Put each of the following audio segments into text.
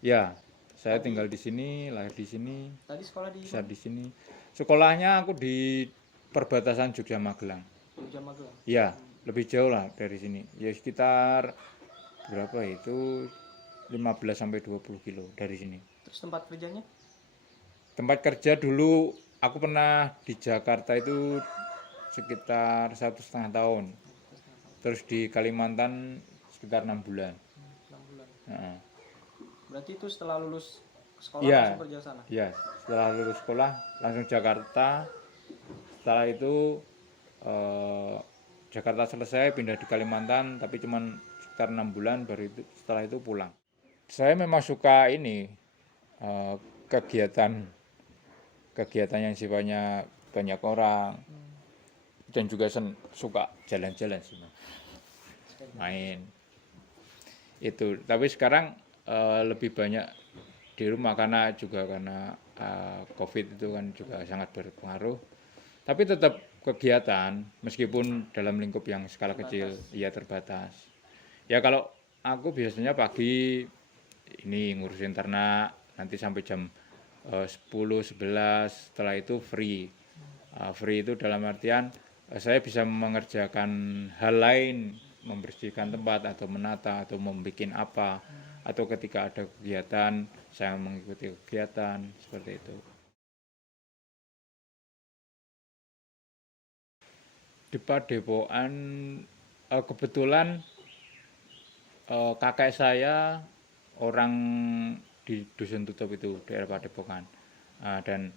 Ya, saya Tadi tinggal di sini, lahir di sini, tadi sekolah di besar mana? di sini. Sekolahnya aku di perbatasan Jogja Magelang. Jogja Magelang. Ya, lebih jauh lah dari sini. Ya sekitar berapa itu 15 sampai 20 kilo dari sini. Terus tempat kerjanya? Tempat kerja dulu aku pernah di Jakarta itu sekitar 1,5 tahun. Setengah tahun. Terus di Kalimantan sekitar 6 bulan. 6 bulan. Nah, Berarti itu setelah lulus sekolah langsung iya, kerja sana. iya. Setelah lulus sekolah langsung Jakarta. Setelah itu eh, Jakarta selesai pindah di Kalimantan, tapi cuman sekitar 6 bulan baru itu setelah itu pulang. Saya memang suka ini eh, kegiatan kegiatan yang sifatnya banyak orang dan juga suka jalan-jalan sih main itu. Tapi sekarang lebih banyak di rumah karena juga karena COVID itu kan juga sangat berpengaruh. Tapi tetap kegiatan meskipun dalam lingkup yang skala kecil, Terbatas. ya terbatas. Ya kalau aku biasanya pagi ini ngurusin ternak nanti sampai jam 10 11, setelah itu free. Free itu dalam artian saya bisa mengerjakan hal lain, membersihkan tempat atau menata atau membuat apa, atau ketika ada kegiatan saya mengikuti kegiatan seperti itu. Di Padepokan kebetulan kakek saya orang di Dusun Tutup itu daerah Padepokan. Dan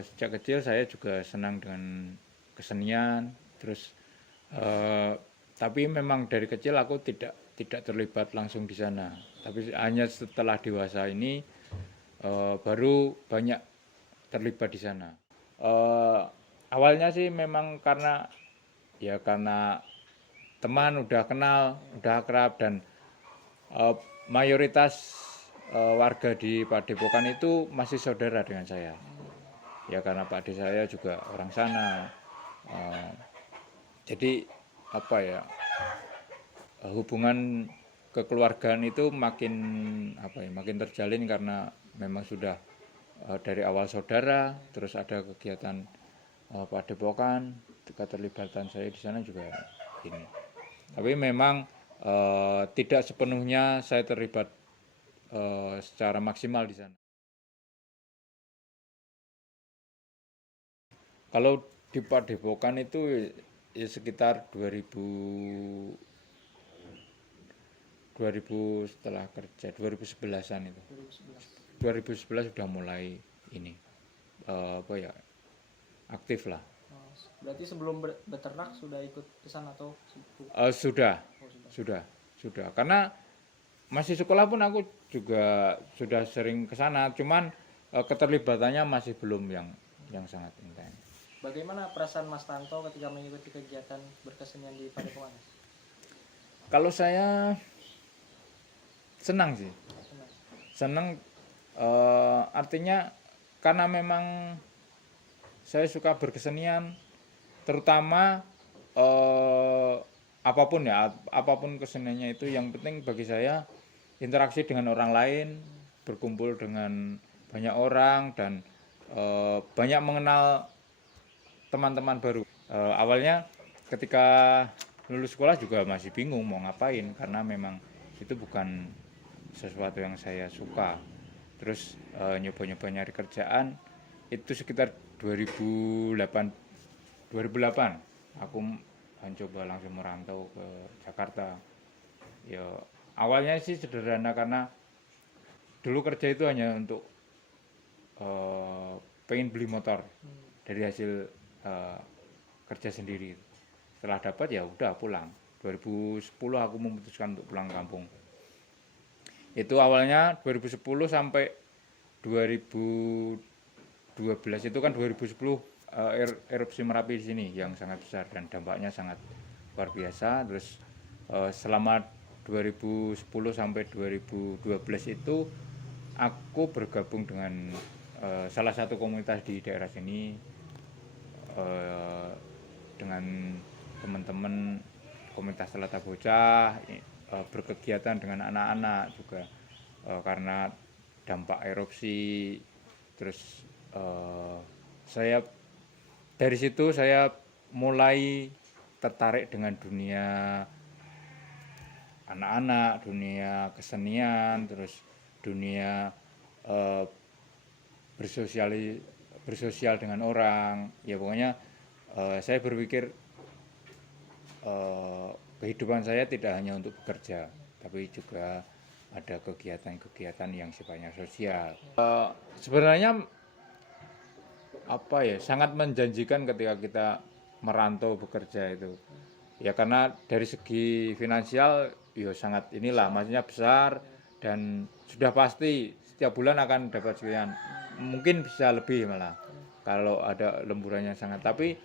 sejak kecil saya juga senang dengan kesenian. Terus tapi memang dari kecil aku tidak terlibat langsung di sana. Tapi hanya setelah dewasa ini baru banyak terlibat di sana. Eh, Awalnya sih memang karena teman udah kenal, udah akrab dan eh, mayoritas warga di Padepokan itu masih saudara dengan saya. Ya karena Pak Ade saya juga orang sana. Eh, jadi apa ya, hubungan kekeluargaan itu makin terjalin karena memang sudah dari awal saudara, terus ada kegiatan Padepokan, keterlibatan saya di sana juga ini. Tapi memang tidak sepenuhnya saya terlibat secara maksimal di sana. Kalau di Padepokan itu ya sekitar 2000 setelah kerja 2011-an itu. 2011. 2011 sudah mulai ini apa ya, aktif lah. Oh, berarti sebelum beternak sudah ikut ke sana atau Sudah, oh, sudah. sudah, sudah. Karena masih sekolah pun aku juga sudah sering ke sana, cuman keterlibatannya masih belum yang sangat intens. Bagaimana perasaan Mas Tanto ketika mengikuti kegiatan berkesenian di Padepokan? Kalau saya senang sih, Senang. senang artinya karena memang saya suka berkesenian, terutama eh, apapun keseniannya itu yang penting bagi saya interaksi dengan orang lain, berkumpul dengan banyak orang dan banyak mengenal teman-teman baru. Awalnya ketika lulus sekolah juga masih bingung mau ngapain karena memang itu bukan sesuatu yang saya suka. Terus nyoba-nyoba nyari kerjaan itu sekitar 2008 2008 aku mencoba langsung merantau ke Jakarta. Ya awalnya sih sederhana karena dulu kerja itu hanya untuk pengen beli motor dari hasil eh, kerja sendiri. Setelah dapat ya udah pulang. 2010 aku memutuskan untuk pulang kampung. Itu awalnya 2010 sampai 2012 itu kan 2010 erupsi Merapi di sini yang sangat besar dan dampaknya sangat luar biasa. Terus selama 2010 sampai 2012 itu aku bergabung dengan salah satu komunitas di daerah sini eh, dengan teman-teman komunitas Telata Bocah berkegiatan dengan anak-anak juga karena dampak erupsi. Terus saya dari situ saya mulai tertarik dengan dunia anak-anak, dunia kesenian, terus dunia eh, bersosial dengan orang. Ya pokoknya saya berpikir kehidupan saya tidak hanya untuk bekerja, tapi juga ada kegiatan-kegiatan yang sifatnya sosial. Sebenarnya apa ya, sangat menjanjikan ketika kita merantau bekerja itu. Ya karena dari segi finansial ya sangat inilah, maksudnya besar, dan sudah pasti setiap bulan akan dapat sekian. Mungkin bisa lebih malah kalau ada lemburannya sangat. Tapi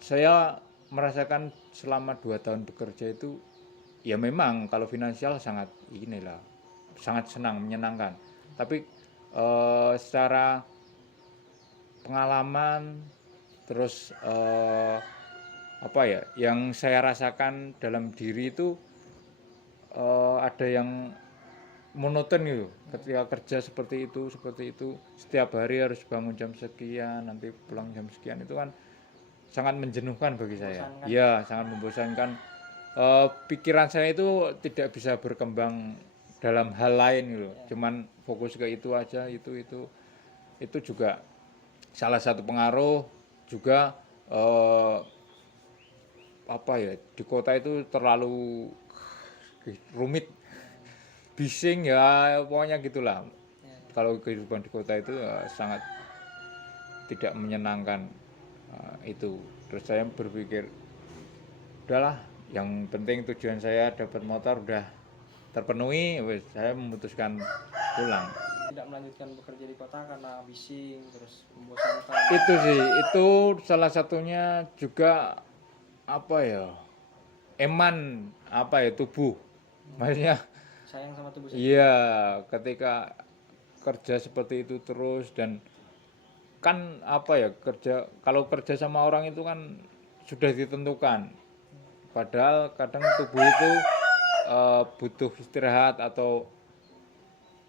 saya merasakan selama 2 tahun bekerja itu, ya memang kalau finansial sangat inilah, sangat senang, menyenangkan. Tapi secara pengalaman, terus apa ya, yang saya rasakan dalam diri itu ada yang monoton gitu. Ketika kerja seperti itu setiap hari harus bangun jam sekian, nanti pulang jam sekian, itu kan sangat menjenuhkan bagi saya. Iya, sangat membosankan. Pikiran saya itu tidak bisa berkembang dalam hal lain gitu. Cuman fokus ke itu aja, itu juga salah satu pengaruh. Juga apa ya, di kota itu terlalu rumit, bising ya, pokoknya gitulah. Kalau kehidupan di kota itu sangat tidak menyenangkan. Itu terus saya berpikir, udahlah, yang penting tujuan saya dapat motor udah terpenuhi, wes saya memutuskan pulang. Tidak melanjutkan bekerja di kota karena bising terus membosankan. Itu sih, itu salah satunya. Juga apa ya, eman apa ya, tubuh, maksudnya Sayang sama tubuh saya. iya, ketika kerja seperti itu terus. Dan kan apa ya, kalau kerja sama orang itu kan sudah ditentukan, padahal kadang tubuh itu butuh istirahat, atau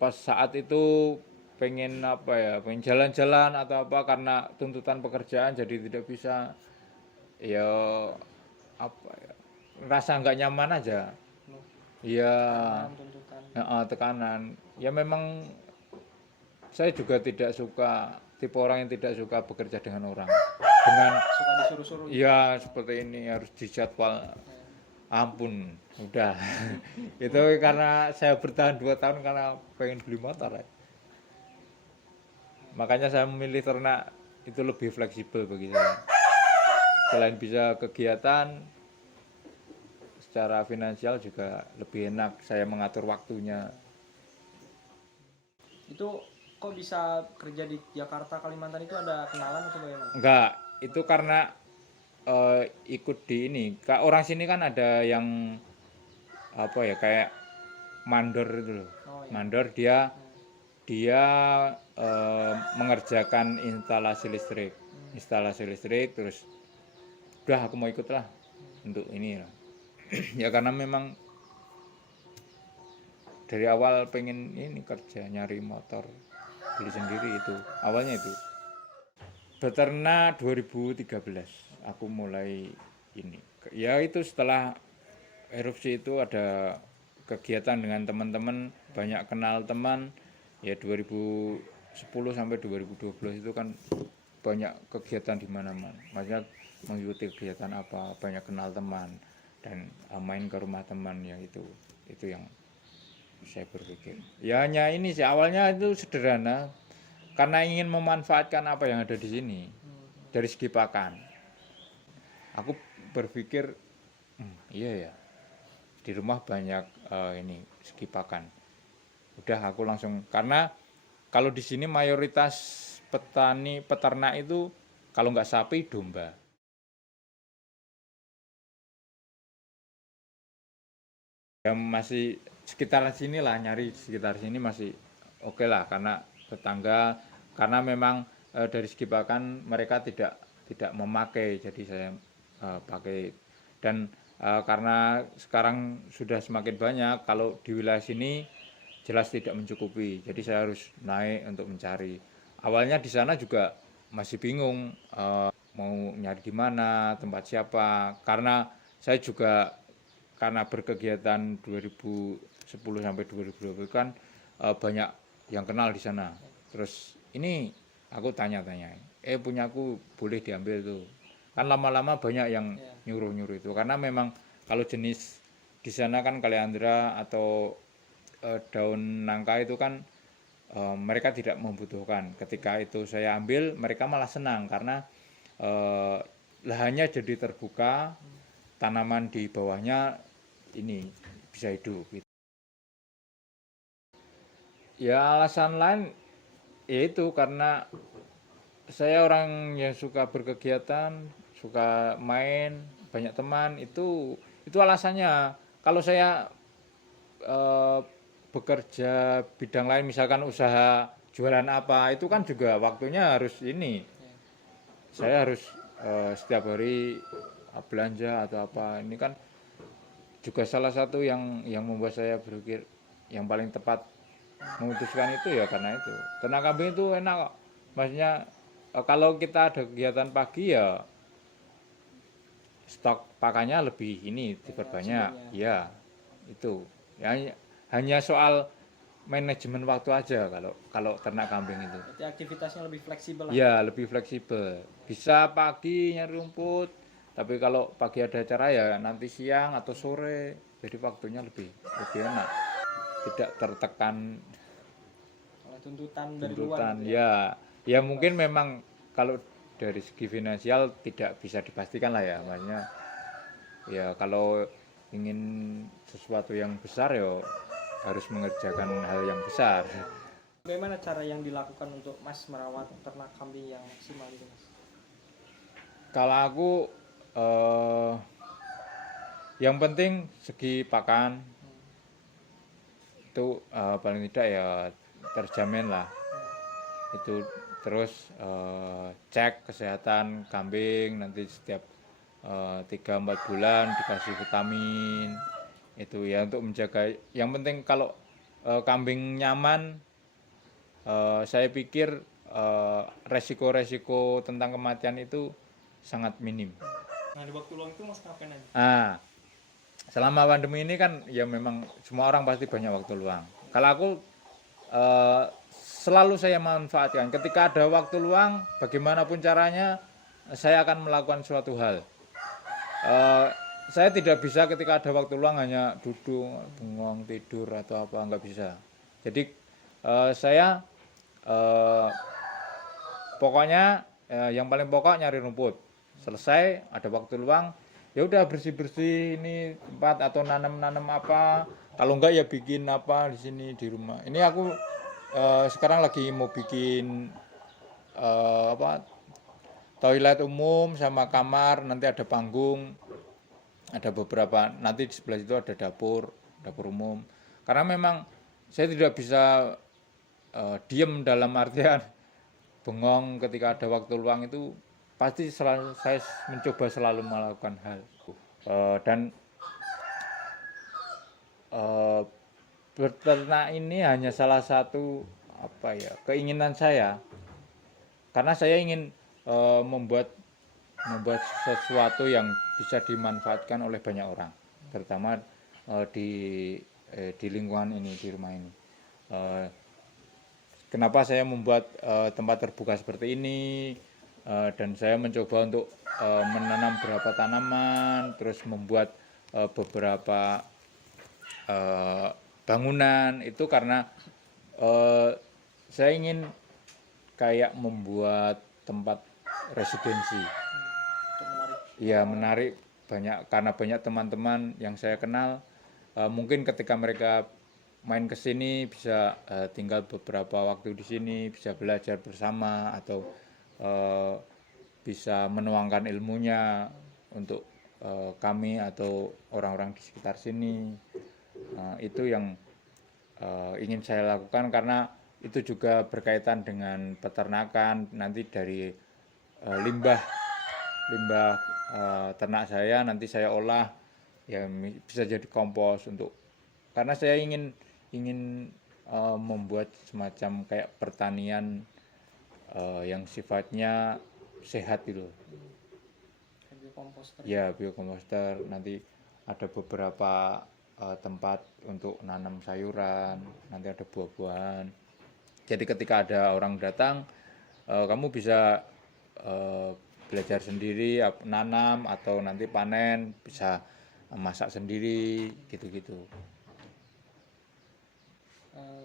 pas saat itu pengen apa ya, pengen jalan-jalan atau apa, karena tuntutan pekerjaan jadi tidak bisa. Ya apa ya, rasa nggak nyaman aja. Iya, tekanan. Ya memang saya juga tidak suka, tipe orang yang tidak suka bekerja dengan orang, dengan Suka disuruh-suruh. ya seperti ini harus dijadwal. Ampun, udah. Itu karena saya bertahan 2 tahun karena pengen beli motor ya. Makanya saya memilih ternak, itu lebih fleksibel bagi saya. Selain bisa kegiatan, secara finansial juga lebih enak saya mengatur waktunya. Itu kok bisa kerja di Jakarta, Kalimantan, itu ada kenalan atau bagaimana? Enggak, itu karena ikut di ini. Orang sini kan ada yang apa ya, kayak mandor itu loh. Oh, iya. Mandor, dia mengerjakan instalasi listrik, terus udah aku mau ikut lah untuk ini lah. Ya karena memang dari awal pengen ini kerja, nyari motor beli sendiri, itu awalnya. Itu beternak 2013 aku mulai ini. Ya itu setelah erupsi itu ada kegiatan dengan teman-teman, banyak kenal teman. Ya 2010 sampai 2012 itu kan banyak kegiatan di mana-mana. Maksudnya mengikuti kegiatan apa, banyak kenal teman dan main ke rumah teman. Ya itu yang saya berpikir. Ya hanya ini sih, awalnya itu sederhana karena ingin memanfaatkan apa yang ada di sini. Dari segi pakan, aku berpikir iya ya, di rumah banyak ini segi pakan. Udah aku langsung, karena kalau di sini mayoritas peternak itu kalau nggak sapi, domba. Ya masih sekitar sini lah, nyari sekitar sini masih oke lah, karena tetangga. Karena memang dari segi pakan mereka tidak memakai, jadi saya pakai. Dan karena sekarang sudah semakin banyak, kalau di wilayah sini jelas tidak mencukupi. Jadi saya harus naik untuk mencari. Awalnya di sana juga masih bingung mau nyari di mana, tempat siapa. Karena saya juga karena berkegiatan 2010 sampai 2020 kan banyak yang kenal di sana. Terus ini aku tanya-tanya, punyaku boleh diambil tuh. Kan lama-lama banyak yang nyuruh-nyuruh itu. Karena memang kalau jenis di sana kan kaliandra atau daun nangka itu kan mereka tidak membutuhkan. Ketika itu saya ambil, mereka malah senang karena lahannya jadi terbuka, tanaman di bawahnya ini bisa hidup. Ya alasan lain yaitu karena saya orang yang suka berkegiatan, suka main, banyak teman, itu alasannya. Kalau saya eh, bekerja bidang lain, misalkan usaha jualan apa, itu kan juga waktunya harus ini. Saya harus setiap hari belanja atau apa. Ini kan juga salah satu yang membuat saya berpikir yang paling tepat memutuskan itu ya karena itu. Ternak kambing itu enak kok. Maksudnya kalau kita ada kegiatan pagi ya stok pakannya lebih ini diperbanyak. Ya, itu. Ya, hanya soal manajemen waktu aja kalau ternak kambing itu. Berarti aktivitasnya lebih fleksibel lah. Ya, lebih fleksibel. Bisa pagi nyari rumput, tapi kalau pagi ada acara ya nanti siang atau sore. Jadi waktunya lebih enak. Tidak tertekan Tuntutan dari luar. tuntutan. Ya, ya mungkin memang kalau dari segi finansial tidak bisa dipastikan lah ya. Maksudnya ya kalau ingin sesuatu yang besar ya harus mengerjakan hal yang besar. Bagaimana cara yang dilakukan untuk Mas merawat ternak kambing yang maksimal itu, Mas? Kalau aku yang penting segi pakan itu paling tidak ya terjamin lah. Itu terus cek kesehatan kambing nanti setiap 3-4 bulan dikasih vitamin itu ya untuk menjaga. Yang penting kalau kambing nyaman, saya pikir resiko-resiko tentang kematian itu sangat minim. Nah, di waktu luang itu Mas ngapain aja? Selama pandemi ini kan ya memang semua orang pasti banyak waktu luang. Kalau aku selalu saya manfaatkan ketika ada waktu luang, bagaimanapun caranya saya akan melakukan suatu hal. Saya tidak bisa ketika ada waktu luang hanya duduk, bengong, tidur atau apa, nggak bisa. Jadi saya pokoknya yang paling pokok nyari rumput. Selesai ada waktu luang, ya udah bersih-bersih ini tempat atau nanam-nanam apa. Kalau enggak ya bikin apa di sini di rumah. Ini aku sekarang lagi mau bikin toilet umum sama kamar, nanti ada panggung, ada beberapa, nanti di sebelah itu ada dapur umum. Karena memang saya tidak bisa diem dalam artian bengong ketika ada waktu luang itu pasti selalu saya mencoba selalu melakukan hal dan berternak ini hanya salah satu keinginan saya karena saya ingin membuat sesuatu yang bisa dimanfaatkan oleh banyak orang terutama di lingkungan ini di rumah ini. Kenapa saya membuat tempat terbuka seperti ini dan saya mencoba untuk menanam beberapa tanaman terus membuat beberapa bangunan itu karena saya ingin kayak membuat tempat residensi. Ya menarik banyak karena banyak teman-teman yang saya kenal mungkin ketika mereka main ke sini bisa tinggal beberapa waktu di sini, bisa belajar bersama atau bisa menuangkan ilmunya untuk kami atau orang-orang di sekitar sini. Itu yang ingin saya lakukan karena itu juga berkaitan dengan peternakan. Nanti dari limbah ternak saya nanti saya olah ya bisa jadi kompos untuk karena saya ingin membuat semacam kayak pertanian yang sifatnya sehat gitu. Biokomposter. Ya, biokomposter. Nanti ada beberapa tempat untuk nanam sayuran, nanti ada buah-buahan. Jadi ketika ada orang datang, kamu bisa belajar sendiri nanam atau nanti panen, bisa masak sendiri gitu-gitu.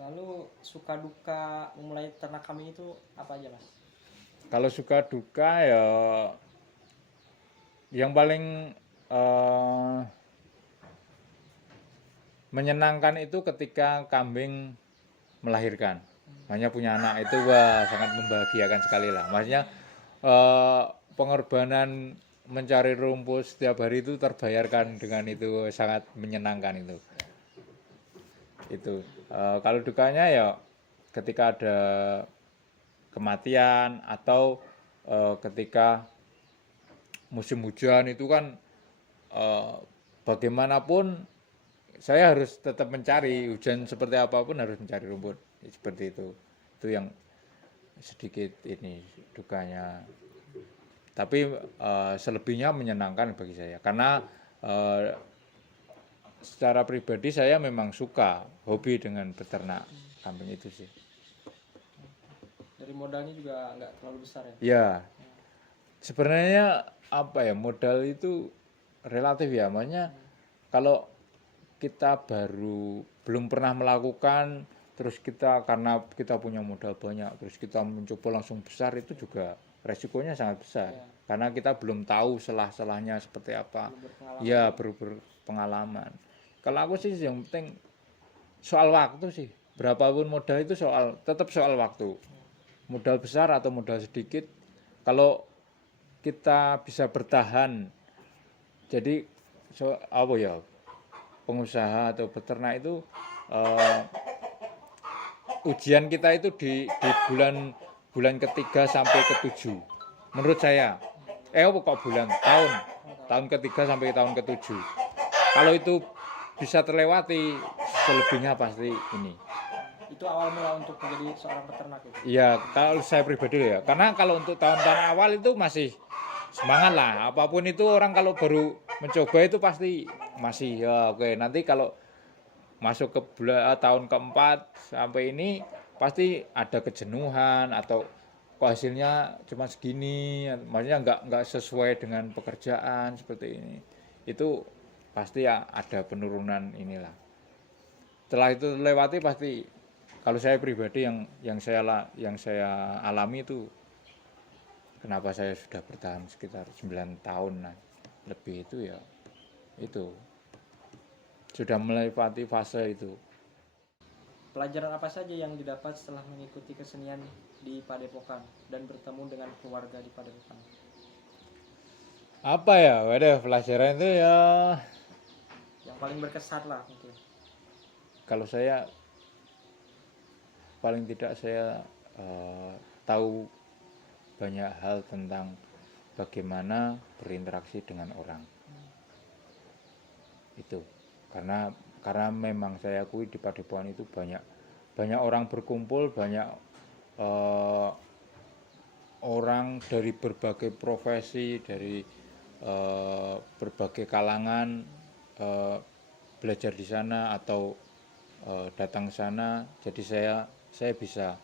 Lalu suka duka memulai ternak kambing itu apa aja, Mas? Kalau suka duka ya yang paling menyenangkan itu ketika kambing melahirkan. Hanya punya anak itu wah sangat membahagiakan sekali lah. Maksudnya pengorbanan mencari rumput setiap hari itu terbayarkan dengan itu, sangat menyenangkan itu. Kalau dukanya ya ketika ada kematian atau ketika musim hujan itu kan bagaimanapun saya harus tetap mencari, hujan seperti apapun harus mencari rumput seperti itu yang sedikit ini dukanya. Tapi selebihnya menyenangkan bagi saya karena secara pribadi saya memang suka hobi dengan beternak kambing itu sih. Dari modalnya juga nggak terlalu besar ya? Ya, sebenarnya apa ya, modal itu relatif ya, makanya kalau kita belum pernah melakukan terus karena kita punya modal banyak terus kita mencoba langsung besar, itu juga resikonya sangat besar karena kita belum tahu selah-selahnya seperti apa. Ya, berpengalaman. Kalau aku sih yang penting soal waktu sih, berapapun modal itu tetap soal waktu, modal besar atau modal sedikit, kalau kita bisa bertahan. Jadi apa ya, pengusaha atau peternak itu ujian kita itu di bulan ketiga sampai ketujuh menurut saya. Kok tahun ketiga sampai tahun ketujuh, kalau itu bisa terlewati, selebihnya pasti ini. Itu awal mula untuk menjadi seorang peternak itu? Iya, kalau saya pribadi ya, karena kalau untuk tahun-tahun awal itu masih semangat lah, apapun itu orang kalau baru mencoba itu pasti masih ya oke. Nanti kalau masuk ke tahun keempat sampai ini pasti ada kejenuhan atau kok hasilnya cuma segini, maksudnya nggak sesuai dengan pekerjaan seperti ini. Itu pasti ya ada penurunan inilah. Setelah itu lewati pasti, kalau saya pribadi yang saya alami itu, kenapa saya sudah bertahan sekitar 9 tahun lebih itu ya itu sudah melewati fase itu. Pelajaran apa saja yang didapat setelah mengikuti kesenian di Padepokan dan bertemu dengan keluarga di Padepokan? Apa ya, waduh, pelajaran itu ya Yang paling berkesan lah mungkin. kalau saya paling tidak saya tahu banyak hal tentang bagaimana berinteraksi dengan orang. Itu karena memang saya akui di Padepokan itu banyak orang berkumpul, banyak orang dari berbagai profesi, dari berbagai kalangan belajar di sana atau datang ke sana. Jadi saya bisa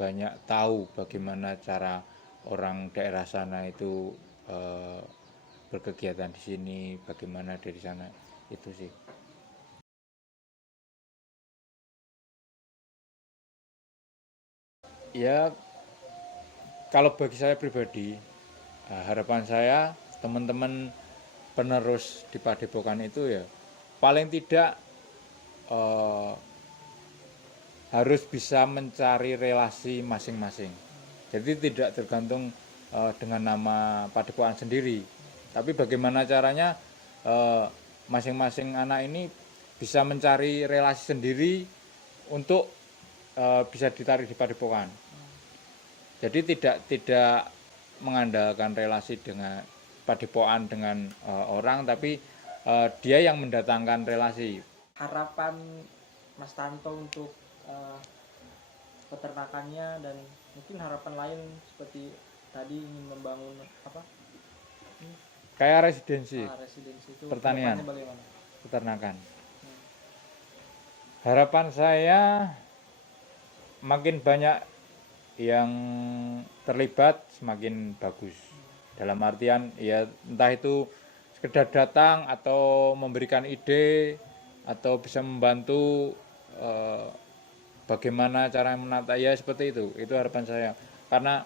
banyak tahu bagaimana cara orang daerah sana itu berkegiatan di sini, bagaimana dari sana, itu sih. Ya, kalau bagi saya pribadi, harapan saya teman-teman penerus di Padepokan itu ya paling tidak harus bisa mencari relasi masing-masing. Jadi tidak tergantung dengan nama Padepokan sendiri, tapi bagaimana caranya masing-masing anak ini bisa mencari relasi sendiri untuk bisa ditarik di Padepokan. Jadi tidak mengandalkan relasi dengan Padepokan dengan orang, tapi dia yang mendatangkan relasi. Harapan Mas Tanto untuk peternakannya, dan mungkin harapan lain seperti tadi ingin membangun apa Kayak residensi residensi itu Pertanian. kedepannya bagaimana? peternakan. Hmm. Harapan saya makin banyak yang terlibat semakin bagus. Dalam artian ya entah itu sekedar datang atau memberikan ide atau bisa membantu bagaimana cara menata, ya seperti itu harapan saya. Karena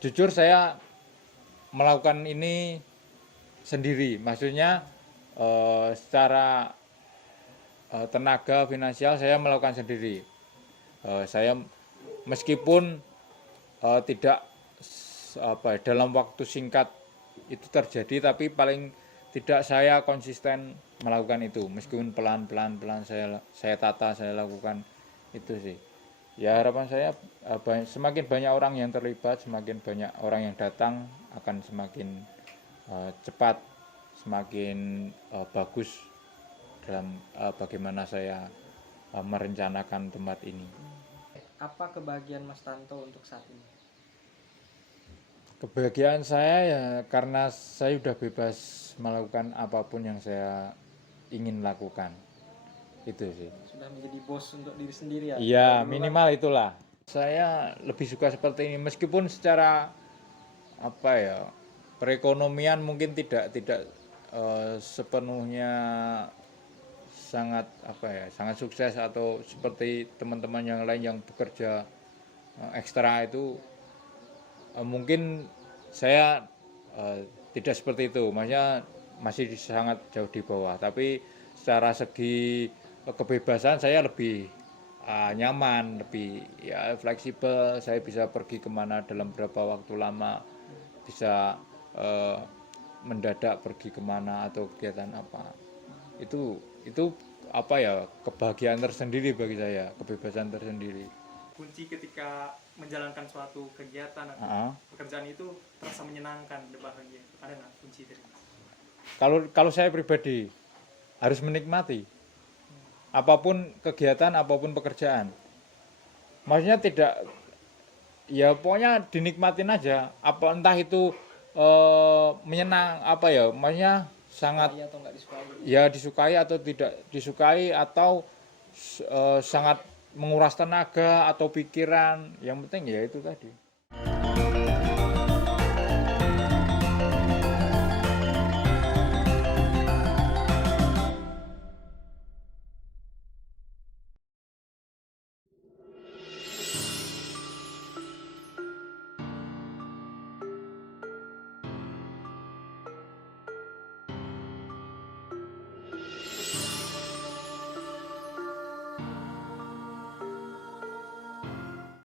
jujur saya melakukan ini sendiri, maksudnya secara tenaga finansial saya melakukan sendiri. Saya meskipun tidak dalam waktu singkat itu terjadi, tapi paling tidak saya konsisten melakukan itu, meskipun pelan-pelan saya tata, saya lakukan itu sih. Ya harapan saya semakin banyak orang yang terlibat, semakin banyak orang yang datang, akan semakin cepat, semakin bagus dalam bagaimana saya merencanakan tempat ini. Apa kebahagiaan Mas Tanto untuk saat ini? Kebahagiaan saya ya karena saya sudah bebas melakukan apapun yang saya ingin lakukan. Itu sih. Sudah menjadi bos untuk diri sendiri ya? Iya, Kalau dulu minimal itulah. Saya lebih suka seperti ini, meskipun secara apa ya, perekonomian mungkin tidak sepenuhnya sangat sangat sukses atau seperti teman-teman yang lain yang bekerja ekstra itu, mungkin saya tidak seperti itu, maksudnya masih sangat jauh di bawah, tapi secara segi kebebasan saya lebih nyaman, lebih ya fleksibel, saya bisa pergi kemana dalam berapa waktu lama, bisa mendadak pergi kemana atau kegiatan apa. Itu apa ya, kebahagiaan tersendiri bagi saya, kebebasan tersendiri. Kunci ketika menjalankan suatu kegiatan atau pekerjaan itu terasa menyenangkan dan bahagia, ada nggak kunci dari Mas? Kalau saya pribadi harus menikmati apapun kegiatan, apapun pekerjaan. Maksudnya tidak, ya pokoknya dinikmatin aja. Apa entah itu menyenang apa ya, maksudnya sangat Disukai atau nggak disukai? ya disukai atau tidak disukai, atau sangat menguras tenaga atau pikiran. Yang penting ya itu tadi.